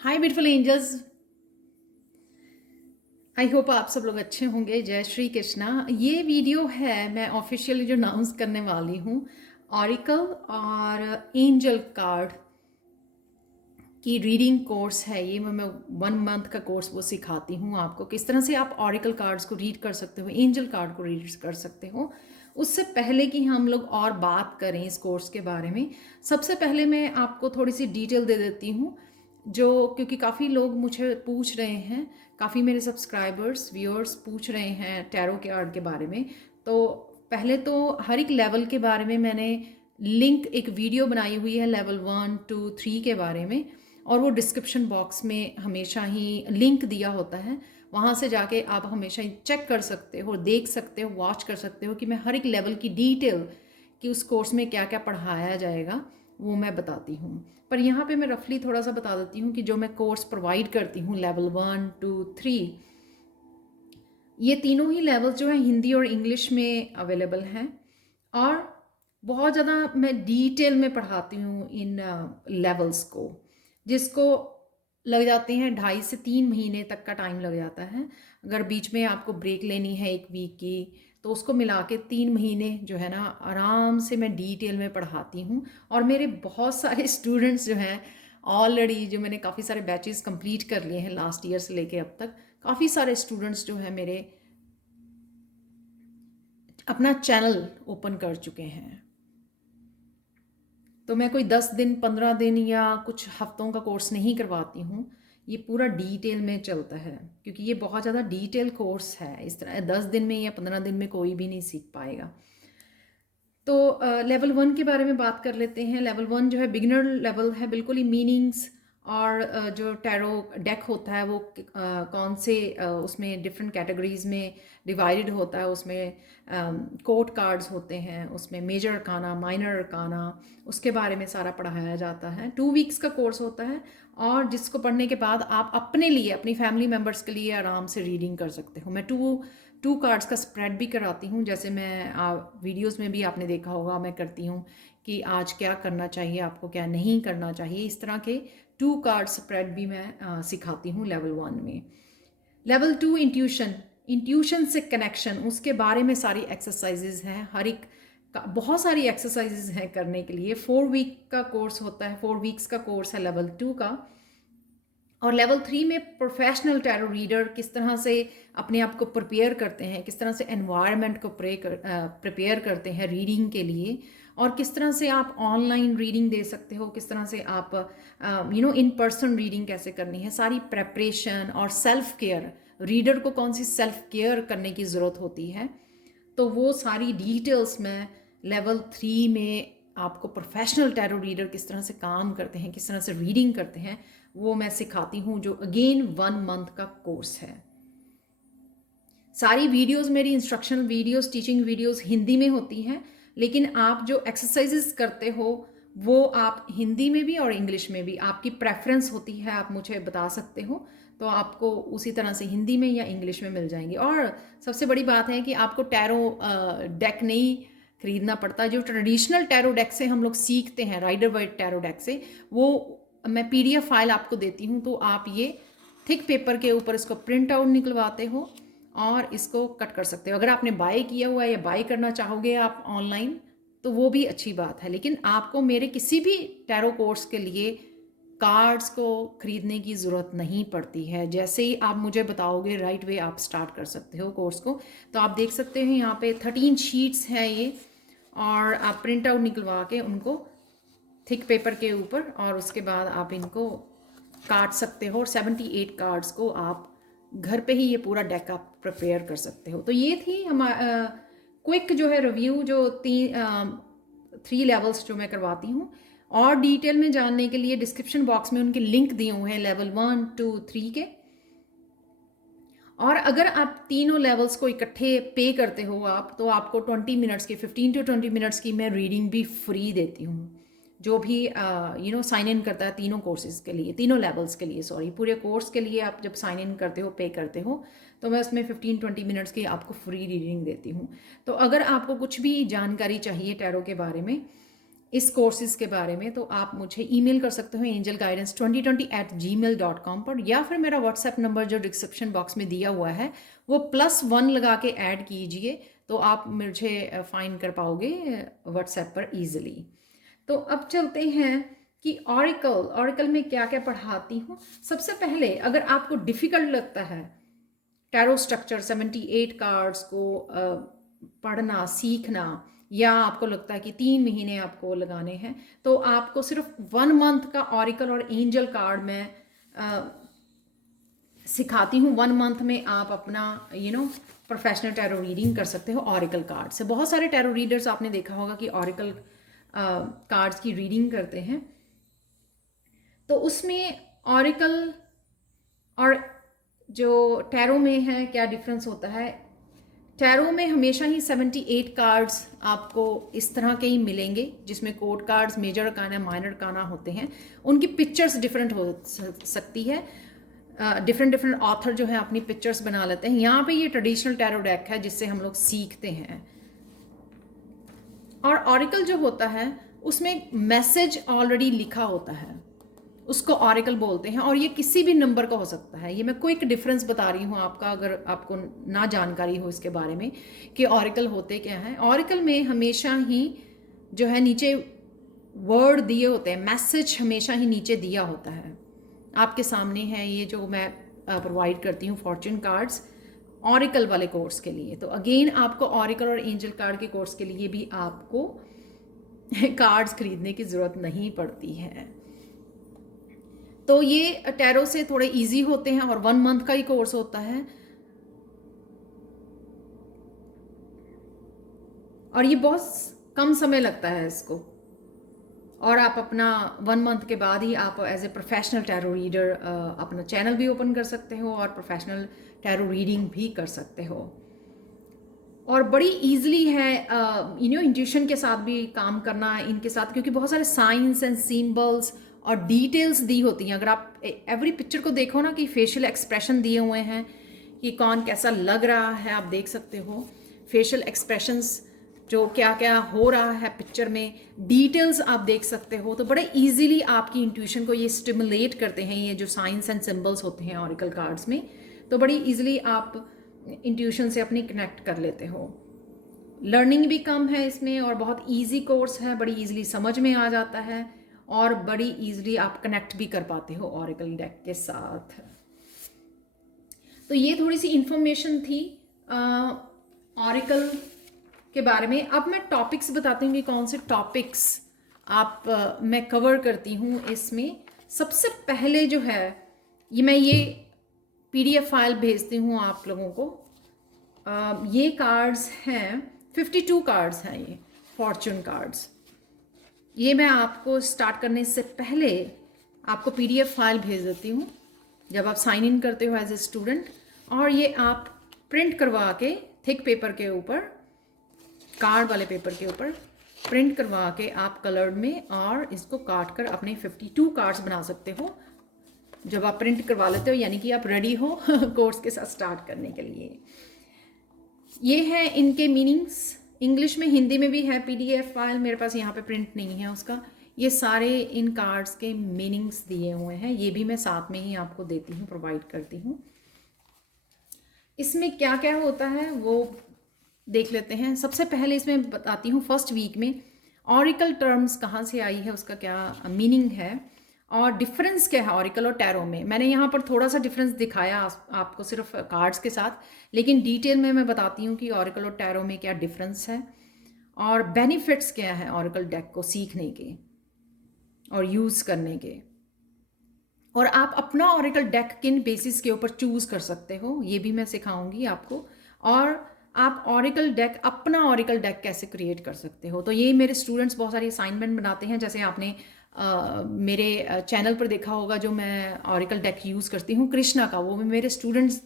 Hi beautiful angels, I hope आप सब लोग अच्छे होंगे। जय श्री कृष्णा। ये वीडियो है मैं ऑफिशियली जो अनाउंस करने वाली हूँ, ऑरिकल और एंजल कार्ड की रीडिंग कोर्स है। ये मैं 1 मंथ का कोर्स वो सिखाती हूँ आपको किस तरह से आप ऑरिकल कार्ड्स को रीड कर सकते हो, एंजल कार्ड को रीड कर सकते हो। उससे पहले कि हम लोग और बात करें इस कोर्स के बारे में, सबसे पहले मैं आपको थोड़ी सी डिटेल दे देती हूँ, जो क्योंकि काफ़ी लोग मुझे पूछ रहे हैं, काफ़ी मेरे सब्सक्राइबर्स व्यूअर्स पूछ रहे हैं टैरो के आर्ट के बारे में। तो पहले तो हर एक लेवल के बारे में मैंने लिंक एक वीडियो बनाई हुई है लेवल 1 2 3 के बारे में, और वो डिस्क्रिप्शन बॉक्स में हमेशा ही लिंक दिया होता है। वहाँ से जाके आप हमेशा ही चेक कर सकते हो, देख सकते हो, वॉच कर सकते हो कि मैं हर एक लेवल की डिटेल कि उस कोर्स में क्या क्या पढ़ाया जाएगा वो मैं बताती हूँ। पर यहाँ पे मैं रफली थोड़ा सा बता देती हूँ कि जो मैं कोर्स प्रोवाइड करती हूँ लेवल 1 2 3, ये तीनों ही लेवल जो है हिंदी और इंग्लिश में अवेलेबल हैं। और बहुत ज़्यादा मैं डिटेल में पढ़ाती हूँ इन लेवल्स को, जिसको लग जाते हैं 2.5 से 3 महीने तक का टाइम लग जाता है। अगर बीच में आपको ब्रेक लेनी है 1 वीक की, तो उसको मिला के 3 महीने जो है ना आराम से मैं डिटेल में पढ़ाती हूँ। और मेरे बहुत सारे स्टूडेंट्स जो हैं ऑलरेडी, जो मैंने काफ़ी सारे बैचेस कंप्लीट कर लिए हैं लास्ट ईयर से लेके अब तक, काफ़ी सारे स्टूडेंट्स जो हैं मेरे अपना चैनल ओपन कर चुके हैं। तो मैं कोई 10 दिन 15 दिन या कुछ हफ्तों का कोर्स नहीं करवाती हूँ, ये पूरा डिटेल में चलता है, क्योंकि ये बहुत ज़्यादा डिटेल कोर्स है। इस तरह 10 दिन में या 15 दिन में कोई भी नहीं सीख पाएगा। तो लेवल 1 के बारे में बात कर लेते हैं। लेवल 1 जो है बिगिनर लेवल है, बिल्कुल ही मीनिंग्स और जो टैरो डेक होता है वो कौन से उसमें डिफरेंट कैटेगरीज में डिवाइडेड होता है। उसमें कोर्ट कार्ड्स होते हैं, उसमें मेजर अरकाना, माइनर अरकाना, उसके बारे में सारा पढ़ाया जाता है। 2 वीक्स का कोर्स होता है, और जिसको पढ़ने के बाद आप अपने लिए, अपनी फैमिली मेम्बर्स के लिए आराम से रीडिंग कर सकते हो। मैं टू कार्ड्स का स्प्रेड भी कराती हूँ, जैसे मैं वीडियोस में भी आपने देखा होगा मैं करती हूँ कि आज क्या करना चाहिए आपको, क्या नहीं करना चाहिए। इस तरह के 2 कार्ड स्प्रेड भी मैं सिखाती हूँ लेवल 1 में। लेवल 2 इंट्यूशन, इंट्यूशन से कनेक्शन, उसके बारे में सारी एक्सरसाइजेज हैं। हर एक बहुत सारी एक्सरसाइजेज हैं करने के लिए। 4 वीक का कोर्स होता है, 4 वीक्स का कोर्स है लेवल 2 का। और लेवल 3 में प्रोफेशनल टैरो रीडर किस तरह से अपने आप को प्रिपेयर करते हैं, किस तरह से एनवायरनमेंट को प्रिपेयर करते हैं रीडिंग के लिए, और किस तरह से आप ऑनलाइन रीडिंग दे सकते हो, किस तरह से आप इन पर्सन रीडिंग कैसे करनी है, सारी प्रेपरेशन और सेल्फ केयर, रीडर को कौन सी सेल्फ केयर करने की ज़रूरत होती है, तो वो सारी डिटेल्स मैं लेवल 3 में आपको प्रोफेशनल टैरो रीडर किस तरह से काम करते हैं, किस तरह से रीडिंग करते हैं, वो मैं सिखाती हूँ, जो अगेन 1 मंथ का कोर्स है। सारी वीडियोस मेरी instructional videos, teaching videos Hindi में होती हैं, लेकिन आप जो एक्सरसाइजेस करते हो वो आप हिंदी में भी और इंग्लिश में भी, आपकी प्रेफरेंस होती है, आप मुझे बता सकते हो, तो आपको उसी तरह से हिंदी में या इंग्लिश में मिल जाएंगी। और सबसे बड़ी बात है कि आपको टैरो डेक नहीं खरीदना पड़ता। जो ट्रेडिशनल टैरो डेक से हम लोग सीखते हैं, राइडर वाइट टैरो डेक से, वो मैं PDF फाइल आपको देती हूँ, तो आप ये थिक पेपर के ऊपर इसको प्रिंट आउट निकलवाते हो और इसको कट कर सकते हो। अगर आपने बाय किया हुआ है या बाय करना चाहोगे आप ऑनलाइन, तो वो भी अच्छी बात है। लेकिन आपको मेरे किसी भी टैरो कोर्स के लिए कार्ड्स को खरीदने की ज़रूरत नहीं पड़ती है। जैसे ही आप मुझे बताओगे राइट वे आप स्टार्ट कर सकते हो कोर्स को। तो आप देख सकते हैं यहाँ पे 13 शीट्स हैं ये, और आप प्रिंट आउट निकलवा के उनको थिक पेपर के ऊपर, और उसके बाद आप इनको काट सकते हो, और 78 कार्ड्स को आप घर पे ही ये पूरा डेक आप प्रिपेयर कर सकते हो। तो ये थी हमारा क्विक जो है रिव्यू, जो 3 लेवल्स जो मैं करवाती हूँ। और डिटेल में जानने के लिए डिस्क्रिप्शन बॉक्स में उनके लिंक दिए हुए हैं लेवल 1 2 3 के। और अगर आप तीनों लेवल्स को इकट्ठे पे करते हो आप, तो आपको 20 मिनट्स की, 15 to 20 मिनट्स की मैं रीडिंग भी फ्री देती हूँ। जो भी साइन इन करता है तीनों कोर्सेज के लिए, तीनों लेवल्स के लिए, सॉरी, पूरे कोर्स के लिए आप जब साइन इन करते हो, पे करते हो, तो मैं उसमें 15-20 मिनट्स की आपको फ्री रीडिंग देती हूँ। तो अगर आपको कुछ भी जानकारी चाहिए टैरो के बारे में, इस कोर्सेज के बारे में, तो आप मुझे ईमेल कर सकते हो angelguidance2020@gmail.com पर, या फिर मेरा व्हाट्सएप नंबर जो डिस्क्रिप्शन बॉक्स में दिया हुआ है वो +1 लगा के ऐड कीजिए, तो आप मुझे फाइंड कर पाओगे व्हाट्सएप पर ईजिली। तो अब चलते हैं कि ऑरिकल में क्या क्या पढ़ाती हूँ। सबसे पहले अगर आपको डिफ़िकल्ट लगता है टैरो स्ट्रक्चर 78 कार्ड्स को पढ़ना सीखना, या आपको लगता है कि 3 महीने आपको लगाने हैं, तो आपको सिर्फ 1 मंथ का ऑरिकल और एंजल कार्ड में सिखाती हूँ। 1 मंथ में आप अपना प्रोफेशनल टैरो रीडिंग कर सकते हो ऑरिकल कार्ड से। बहुत सारे टैरो रीडर्स आपने देखा होगा कि ऑरिकल कार्ड्स की रीडिंग करते हैं, तो उसमें ऑरिकल और जो टैरो में है क्या डिफरेंस होता है। टैरो में हमेशा ही 78 कार्ड्स आपको इस तरह के ही मिलेंगे, जिसमें court cards, major arcana, minor arcana होते हैं। उनकी पिक्चर्स डिफरेंट हो सकती है, डिफरेंट ऑथर जो है अपनी पिक्चर्स बना लेते हैं। यहाँ पे ये ट्रेडिशनल टैरो डेक है जिससे हम लोग सीखते हैं। और ऑरिकल जो होता है उसमें मैसेज ऑलरेडी लिखा होता है, उसको ऑरिकल बोलते हैं, और ये किसी भी नंबर का हो सकता है। ये मैं क्विक डिफरेंस बता रही हूँ आपका, अगर आपको ना जानकारी हो इसके बारे में कि ऑरिकल होते क्या हैं। ऑरिकल में हमेशा ही जो है नीचे वर्ड दिए होते हैं, मैसेज हमेशा ही नीचे दिया होता है। आपके सामने है ये जो मैं प्रोवाइड करती हूँ फॉर्च्यून कार्ड्स ऑरिकल वाले कोर्स के लिए। तो अगेन आपको ऑरिकल और एंजल कार्ड के कोर्स के लिए भी आपको कार्ड्स खरीदने की ज़रूरत नहीं पड़ती है। तो ये टैरो से थोड़े इजी होते हैं और 1 मंथ का ही कोर्स होता है, और ये बहुत कम समय लगता है इसको। और आप अपना 1 मंथ के बाद ही आप as a professional tarot reader अपना चैनल भी ओपन कर सकते हो और प्रोफेशनल टैरो रीडिंग भी कर सकते हो। और बड़ी ईजिली है इंट्यूशन के साथ भी काम करना इनके साथ, क्योंकि बहुत सारे साइंस एंड सिंबल्स और डिटेल्स दी होती हैं। अगर आप एवरी पिक्चर को देखो ना कि फेशियल एक्सप्रेशन दिए हुए हैं कि कौन कैसा लग रहा है, आप देख सकते हो फेशियल एक्सप्रेशंस जो क्या क्या हो रहा है पिक्चर में, डिटेल्स आप देख सकते हो। तो बड़े इजीली आपकी इंट्यूशन को ये स्टिमुलेट करते हैं, ये जो साइंस एंड सिंबल्स होते हैं ऑरिकल कार्ड्स में। तो बड़ी इजीली आप इंट्यूशन से अपनी कनेक्ट कर लेते हो। लर्निंग भी कम है इसमें और बहुत इजी कोर्स है, बड़ी इजीली समझ में आ जाता है और बड़ी इजीली आप कनेक्ट भी कर पाते हो ऑरिकल डेक के साथ। तो ये थोड़ी सी इंफॉर्मेशन थी ऑरिकल के बारे में। अब मैं टॉपिक्स बताती हूँ कि कौन से टॉपिक्स मैं कवर करती हूँ इसमें। सबसे पहले जो है ये PDF फाइल भेजती हूँ आप लोगों को। ये कार्ड्स हैं 52 कार्ड्स हैं, ये फॉर्च्यून कार्ड्स। ये मैं आपको स्टार्ट करने से पहले आपको PDF फाइल भेज देती हूँ जब आप साइन इन करते हो एज ए स्टूडेंट, और ये आप प्रिंट करवा के थिक पेपर के ऊपर, कार्ड वाले पेपर के ऊपर प्रिंट करवा के आप कलर्ड में और इसको काट कर अपने 52 कार्ड्स बना सकते हो। जब आप प्रिंट करवा लेते हो यानी कि आप रेडी हो कोर्स के साथ स्टार्ट करने के लिए। ये है इनके मीनिंग्स, इंग्लिश में, हिंदी में भी है PDF फाइल, मेरे पास यहाँ पे प्रिंट नहीं है उसका। ये सारे इन कार्ड्स के मीनिंग्स दिए हुए हैं, ये भी मैं साथ में ही आपको देती हूँ, प्रोवाइड करती हूँ। इसमें क्या क्या होता है वो देख लेते हैं। सबसे पहले इसमें बताती हूँ फर्स्ट वीक में ऑरिकल टर्म्स कहाँ से आई है, उसका क्या मीनिंग है और डिफरेंस क्या है ऑरिकल और टैरो में। मैंने यहाँ पर थोड़ा सा डिफरेंस दिखाया आपको सिर्फ कार्ड्स के साथ, लेकिन डिटेल में मैं बताती हूँ कि ऑरिकल और टैरो में क्या डिफरेंस है और बेनिफिट्स क्या है ऑरिकल डेक को सीखने के और यूज़ करने के। और आप अपना ऑरिकल डेक किन बेसिस के ऊपर चूज़ कर सकते हो ये भी मैं सिखाऊंगी आपको, और आप ऑरिकल डेक, अपना ऑरिकल डेक कैसे क्रिएट कर सकते हो। तो ये मेरे स्टूडेंट्स बहुत सारी असाइनमेंट बनाते हैं, जैसे आपने मेरे चैनल पर देखा होगा जो मैं ऑरिकल डेक यूज़ करती हूँ कृष्णा का, वो भी मेरे स्टूडेंट्स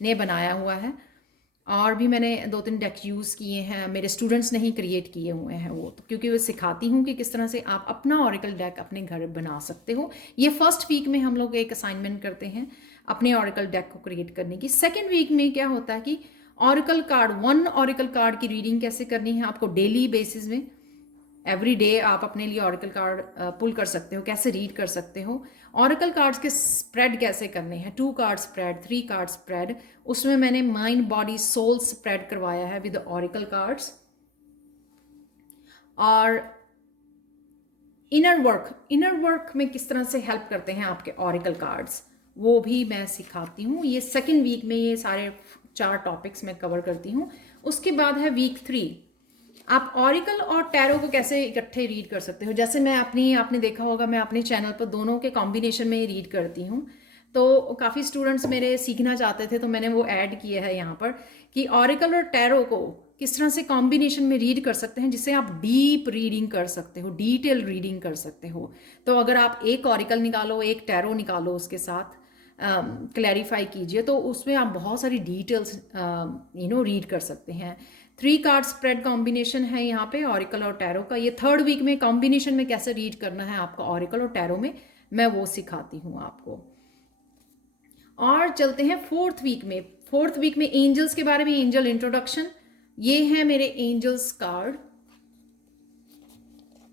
ने बनाया हुआ है। और भी मैंने 2-3 डेक यूज़ किए हैं, मेरे स्टूडेंट्स ने ही क्रिएट किए हुए हैं वो, तो क्योंकि वो सिखाती हूँ कि किस तरह से आप अपना ऑरिकल डेक अपने घर बना सकते हो। ये फर्स्ट वीक में हम लोग एक असाइनमेंट करते हैं अपने ऑरिकल डेक को क्रिएट करने की। सेकेंड वीक में क्या होता है कि ऑरिकल कार्ड, 1 ऑरिकल कार्ड की रीडिंग कैसे करनी है आपको डेली बेसिस में, एवरी डे आप अपने लिए ऑरिकल कार्ड पुल कर सकते हो, कैसे रीड कर सकते हो, ऑरिकल कार्ड्स के स्प्रेड कैसे करने हैं, 2 कार्ड स्प्रेड, 3 कार्ड स्प्रेड, उसमें मैंने माइंड बॉडी सोल स्प्रेड करवाया है विद ऑरिकल कार्ड्स। और इनर वर्क में किस तरह से हेल्प करते हैं आपके ऑरिकल कार्ड्स, वो भी मैं सिखाती हूँ। ये सेकेंड वीक में ये सारे 4 टॉपिक्स मैं कवर करती हूँ। उसके बाद है वीक 3, आप ऑरिकल और टैरो को कैसे इकट्ठे रीड कर सकते हो। जैसे मैं आपने देखा होगा मैं अपने चैनल पर दोनों के कॉम्बिनेशन में ही रीड करती हूँ, तो काफ़ी स्टूडेंट्स मेरे सीखना चाहते थे, तो मैंने वो ऐड किया है यहाँ पर कि ऑरिकल और टैरो को किस तरह से कॉम्बिनेशन में रीड कर सकते हैं जिससे आप डीप रीडिंग कर सकते हो, डिटेल रीडिंग कर सकते हो। तो अगर आप एक ऑरिकल निकालो, एक टैरो निकालो, उसके साथ क्लैरिफाई कीजिए, तो उसमें आप बहुत सारी डिटेल्स रीड कर सकते हैं। 3 कार्ड स्प्रेड कॉम्बिनेशन है यहाँ पे ऑरिकल और टैरो का। ये थर्ड वीक में कॉम्बिनेशन में कैसे रीड करना है आपको ऑरिकल और टैरो में, मैं वो सिखाती हूँ आपको। और चलते हैं फोर्थ वीक में। फोर्थ वीक में एंजल्स के बारे में, एंजल इंट्रोडक्शन। ये है मेरे एंजल्स कार्ड,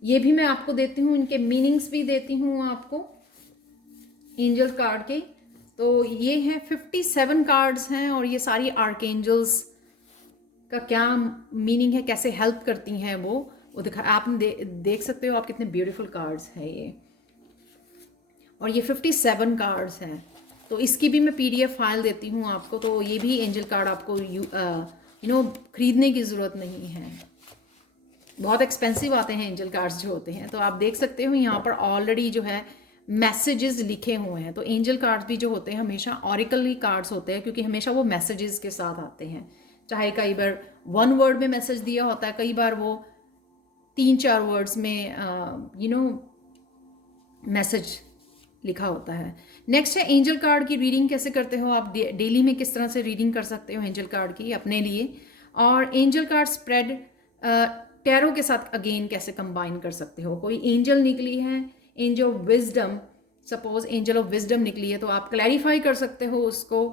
ये भी मैं आपको देती हूँ, इनके मीनिंग्स भी देती हूँ आपको एंजल कार्ड के। तो ये हैं 57 कार्ड्स हैं और ये सारी आर्कएंजल्स का क्या मीनिंग है, कैसे हेल्प करती हैं वो दिखा आप देख सकते हो आप कितने ब्यूटीफुल कार्ड्स हैं ये। और ये 57 कार्ड्स हैं, तो इसकी भी मैं PDF फाइल देती हूँ आपको। तो ये भी एंजल कार्ड आपको खरीदने की ज़रूरत नहीं है, बहुत एक्सपेंसिव आते हैं एंजल कार्ड्स जो होते हैं। तो आप देख सकते हो यहाँ पर ऑलरेडी जो है मैसेजेस लिखे हुए हैं। तो एंजल कार्ड्स भी जो होते हैं हमेशा ऑरिकल कार्ड्स होते हैं, क्योंकि हमेशा वो मैसेजेस के साथ आते हैं। चाहे कई बार 1 वर्ड में मैसेज दिया होता है, कई बार वो 3-4 वर्ड्स में मैसेज लिखा होता है। नेक्स्ट है एंजल कार्ड की रीडिंग कैसे करते हो आप, डेली में किस तरह से रीडिंग कर सकते हो एंजल कार्ड की अपने लिए। और एंजल कार्ड स्प्रेड टैरो के साथ अगेन कैसे कंबाइन कर सकते हो। कोई एंजल निकली है, angel of wisdom, suppose angel of wisdom निकली है, तो आप क्लैरिफाई कर सकते हो उसको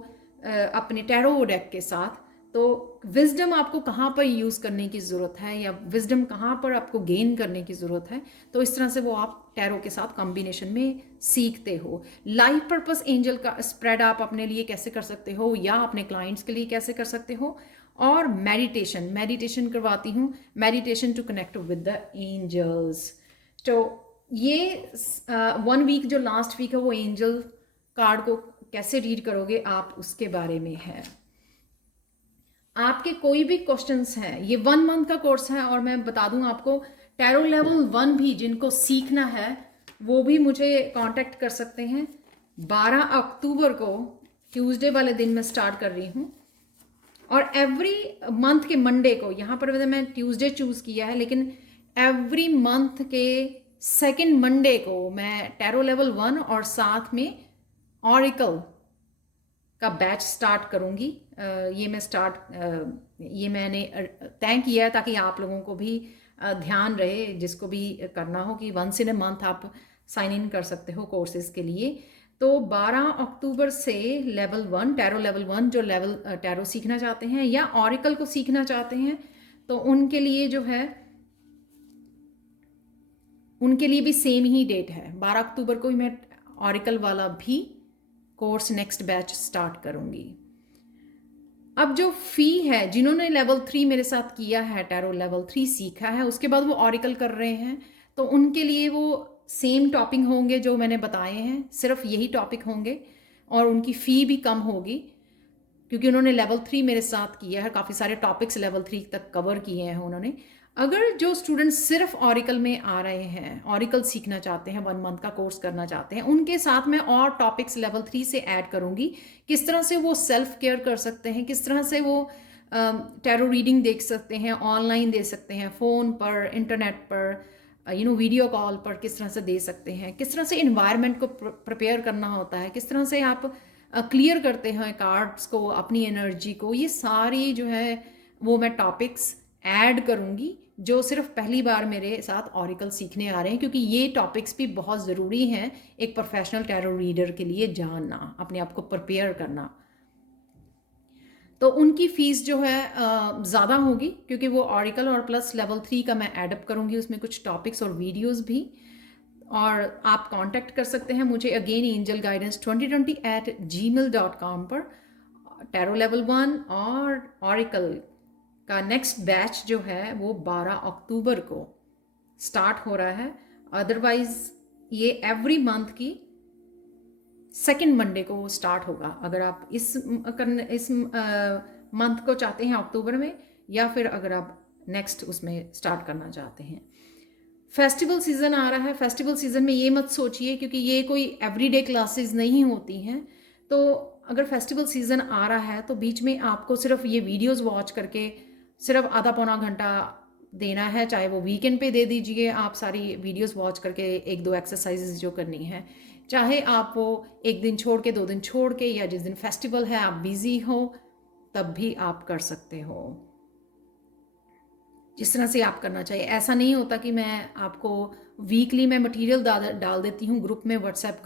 अपने टैरो डेक के साथ। तो विजडम आपको कहाँ पर यूज़ करने की ज़रूरत है, या विजडम कहाँ पर आपको गेन करने की ज़रूरत है, तो इस तरह से वो आप टैरो के साथ कॉम्बिनेशन में सीखते हो। लाइफ पर्पस एंजल का स्प्रेड आप अपने लिए कैसे कर सकते हो, या अपने क्लाइंट्स के लिए कैसे कर सकते हो। और मेडिटेशन करवाती हूँ, meditation to connect with the angels. तो ये 1 वीक जो लास्ट वीक है वो एंजल कार्ड को कैसे रीड करोगे आप, उसके बारे में है। आपके कोई भी क्वेश्चंस हैं, ये 1 मंथ का कोर्स है। और मैं बता दूं आपको, टैरो लेवल 1 भी जिनको सीखना है वो भी मुझे कांटेक्ट कर सकते हैं। 12 अक्टूबर को ट्यूसडे वाले दिन मैं स्टार्ट कर रही हूँ, और एवरी मंथ के मंडे को, यहाँ पर मैं ट्यूसडे चूज़ किया है, लेकिन एवरी मंथ के सेकेंड मंडे को मैं टैरो लेवल 1 और साथ में ऑरिकल का बैच स्टार्ट करूँगी। ये मैंने तय किया है ताकि आप लोगों को भी ध्यान रहे, जिसको भी करना हो, कि 1 इन अ मंथ आप साइन इन कर सकते हो कोर्सेज के लिए। तो 12 अक्टूबर से लेवल 1, टैरो लेवल 1 जो लेवल टैरो सीखना चाहते हैं या ऑरिकल को सीखना चाहते हैं, तो उनके लिए जो है, उनके लिए भी सेम ही डेट है। 12 अक्टूबर को ही मैं ऑरिकल वाला भी कोर्स नेक्स्ट बैच स्टार्ट करूँगी। अब जो फ़ी है, जिन्होंने लेवल 3 मेरे साथ किया है, टैरो लेवल 3 सीखा है, उसके बाद वो ऑरिकल कर रहे हैं, तो उनके लिए वो सेम टॉपिक होंगे जो मैंने बताए हैं, सिर्फ यही टॉपिक होंगे, और उनकी फ़ी भी कम होगी, क्योंकि उन्होंने लेवल 3 मेरे साथ किया है। काफ़ी सारे टॉपिक्स लेवल 3 तक कवर किए हैं उन्होंने। अगर जो स्टूडेंट्स सिर्फ ऑरिकल में आ रहे हैं, ऑरिकल सीखना चाहते हैं, 1 मंथ का कोर्स करना चाहते हैं, उनके साथ मैं और टॉपिक्स लेवल 3 से ऐड करूँगी। किस तरह से वो सेल्फ केयर कर सकते हैं, किस तरह से वो टैरो रीडिंग देख सकते हैं, ऑनलाइन दे सकते हैं, फ़ोन पर, इंटरनेट पर, वीडियो कॉल पर किस तरह से दे सकते हैं, किस तरह से इन्वायरमेंट को प्रिपेयर करना होता है, किस तरह से आप क्लियर करते हैं कार्ड्स को, अपनी एनर्जी को। ये सारी जो है वो मैं टॉपिक्स ऐड करूँगी जो सिर्फ पहली बार मेरे साथ ऑरिकल सीखने आ रहे हैं, क्योंकि ये टॉपिक्स भी बहुत ज़रूरी हैं एक प्रोफेशनल टैरो रीडर के लिए जानना, अपने आप को प्रिपेयर करना। तो उनकी फ़ीस जो है ज़्यादा होगी, क्योंकि वो ऑरिकल और प्लस लेवल 3 का मैं एडअप करूँगी उसमें कुछ टॉपिक्स और वीडियोस भी। और आप कांटेक्ट कर सकते हैं मुझे अगेन angelguidance2020@gmail.com पर। टैरो लेवल 1 और ऑरिकल का नेक्स्ट बैच जो है वो 12 अक्टूबर को स्टार्ट हो रहा है। अदरवाइज ये एवरी मंथ की सेकेंड मंडे को स्टार्ट होगा। अगर आप इस मंथ को चाहते हैं अक्टूबर में, या फिर अगर आप नेक्स्ट उसमें स्टार्ट करना चाहते हैं। फेस्टिवल सीज़न आ रहा है, फेस्टिवल सीज़न में ये मत सोचिए, क्योंकि ये कोई एवरीडे क्लासेस नहीं होती हैं। तो अगर फेस्टिवल सीज़न आ रहा है तो बीच में आपको सिर्फ ये वीडियोस वॉच करके सिर्फ आधा पौना घंटा देना है, चाहे वो वीकेंड पे दे दीजिए आप सारी वीडियोस वॉच करके, एक दो एक्सरसाइजेज जो करनी है, चाहे आप वो एक दिन छोड़ के 2 दिन छोड़ के, या जिस दिन फेस्टिवल है आप बिज़ी हो तब भी आप कर सकते हो, जिस तरह से आप करना चाहिए। ऐसा नहीं होता कि मैं आपको वीकली मैं मटेरियल डाल देती हूँ ग्रुप में, व्हाट्सएप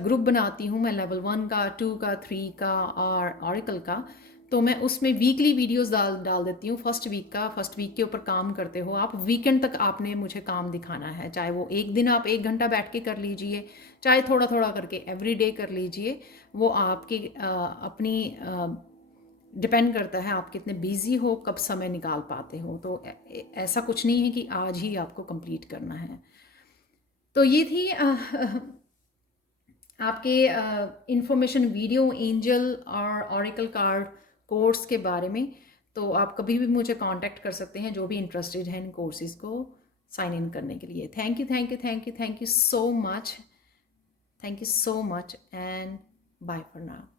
ग्रुप बनाती हूँ मैं लेवल 1 का, 2 का, 3 का और ऑरिकल का। तो मैं उसमें वीकली वीडियोस डाल देती हूँ। फर्स्ट वीक के ऊपर काम करते हो आप, वीकेंड तक आपने मुझे काम दिखाना है, चाहे वो एक दिन आप 1 घंटा बैठ के कर लीजिए, चाहे थोड़ा थोड़ा करके एवरी डे कर लीजिए। वो आपकी अपनी डिपेंड करता है आप कितने बिजी हो, कब समय निकाल पाते हो। तो ऐसा कुछ नहीं है कि आज ही आपको कंप्लीट करना है। तो ये थी आपके इंफॉर्मेशन वीडियो एंजल और ऑरिकल कार्ड कोर्स के बारे में। तो आप कभी भी मुझे कांटेक्ट कर सकते हैं जो भी इंटरेस्टेड हैं इन कोर्सेज को साइन इन करने के लिए। Thank you, thank you, thank you, thank you so much, thank you so much, and bye for now.